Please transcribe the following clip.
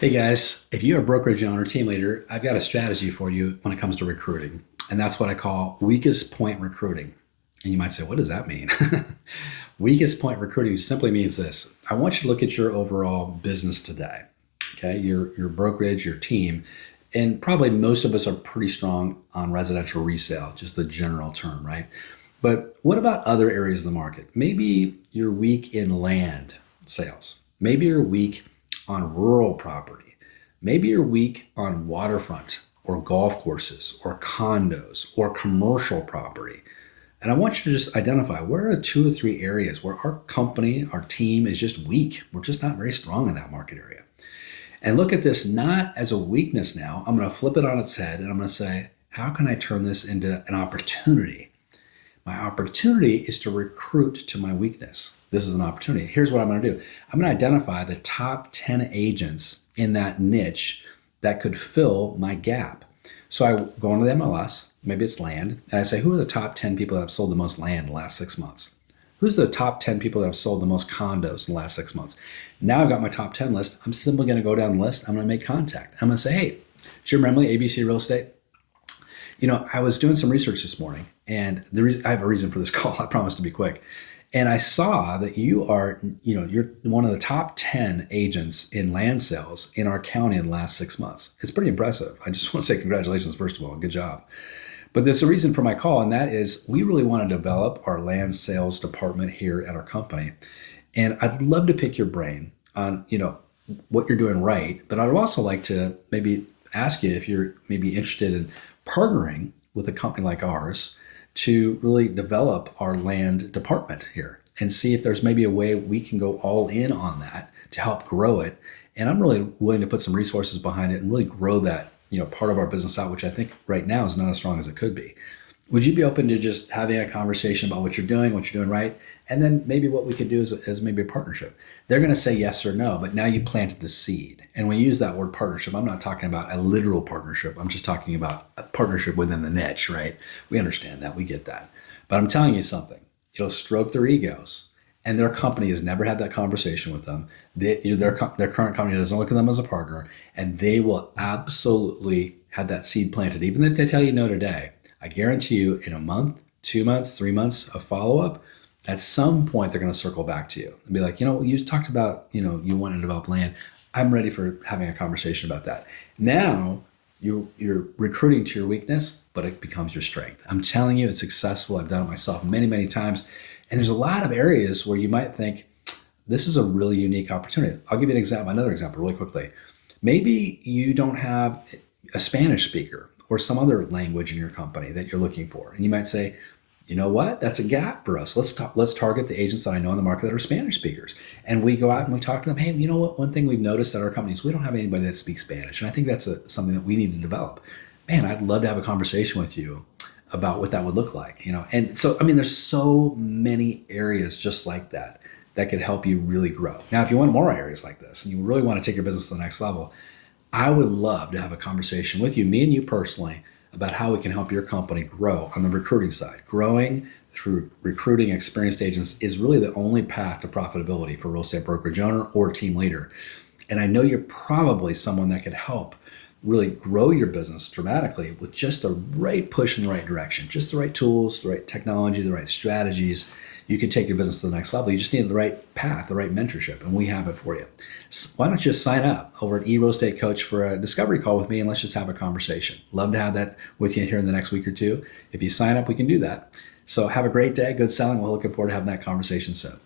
Hey guys, if you're a brokerage owner, team leader, I've got a strategy for you when it comes to recruiting. And that's what I call weakest point recruiting. And you might say, what does that mean? Weakest point recruiting simply means this. I want you to look at your overall business today. Okay, your brokerage, your team, and probably most of us are pretty strong on residential resale, just the general term, right? But what about other areas of the market? Maybe you're weak in land sales. Maybe you're weak on rural property. Maybe you're weak on waterfront or golf courses or condos or commercial property. And I want you to just identify where are two or three areas where our company, our team is just weak. We're just not very strong in that market area. And look at this not as a weakness now. I'm going to flip it on its head and I'm going to say, how can I turn this into an opportunity? My opportunity is to recruit to my weakness. This is an opportunity. Here's what I'm going to do. I'm going to identify the top 10 agents in that niche that could fill my gap. So I go into the MLS, maybe it's land, and I say, who are the top 10 people that have sold the most land in the last 6 months? Who's the top 10 people that have sold the most condos in the last 6 months? Now I've got my top 10 list. I'm simply going to go down the list. I'm going to make contact. I'm going to say, hey, Jim Remley, ABC Real Estate. I was doing some research this morning, and I have a reason for this call. I promise to be quick. And I saw that you're one of the top 10 agents in land sales in our county in the last 6 months. It's pretty impressive. I just want to say congratulations, first of all. Good job. But there's a reason for my call, and that is we really want to develop our land sales department here at our company. And I'd love to pick your brain on, what you're doing right. But I'd also like to maybe ask you if you're maybe interested in partnering with a company like ours to really develop our land department here and see if there's maybe a way we can go all in on that to help grow it. And I'm really willing to put some resources behind it and really grow that, part of our business out, which I think right now is not as strong as it could be. Would you be open to just having a conversation about what you're doing right, and then maybe what we could do as maybe a partnership? They're going to say yes or no, but now you planted the seed. And when we use that word partnership, I'm not talking about a literal partnership. I'm just talking about a partnership within the niche, right? We understand that. We get that. But I'm telling you something. It'll stroke their egos. And their company has never had that conversation with them. Their current company doesn't look at them as a partner, and they will absolutely have that seed planted. Even if they tell you no today, I guarantee you in a month, 2 months, 3 months of follow-up, at some point they're going to circle back to you and be like, you talked about, you want to develop land. I'm ready for having a conversation about that. Now you're recruiting to your weakness, but it becomes your strength. I'm telling you, it's successful. I've done it myself many, many times. And there's a lot of areas where you might think, this is a really unique opportunity. I'll give you another example really quickly. Maybe you don't have a Spanish speaker or some other language in your company that you're looking for. And you might say, you know what? That's a gap for us. Let's target the agents that I know in the market that are Spanish speakers. And we go out and we talk to them. Hey, you know what? One thing we've noticed at our company is we don't have anybody that speaks Spanish. And I think that's something that we need to develop. Man, I'd love to have a conversation with you about what that would look like, And so, there's so many areas just like that could help you really grow. Now, if you want more areas like this and you really want to take your business to the next level, I would love to have a conversation with you, me and you personally, about how we can help your company grow on the recruiting side. Growing through recruiting experienced agents is really the only path to profitability for a real estate brokerage owner or team leader. And I know you're probably someone that could help really grow your business dramatically with just the right push in the right direction, just the right tools, the right technology, the right strategies. You can take your business to the next level. You just need the right path, the right mentorship, and we have it for you. Why don't you sign up over at eRealEstateCoach for a discovery call with me, and let's just have a conversation. Love to have that with you here in the next week or two. If you sign up, we can do that. So have a great day, good selling. We're looking forward to having that conversation soon.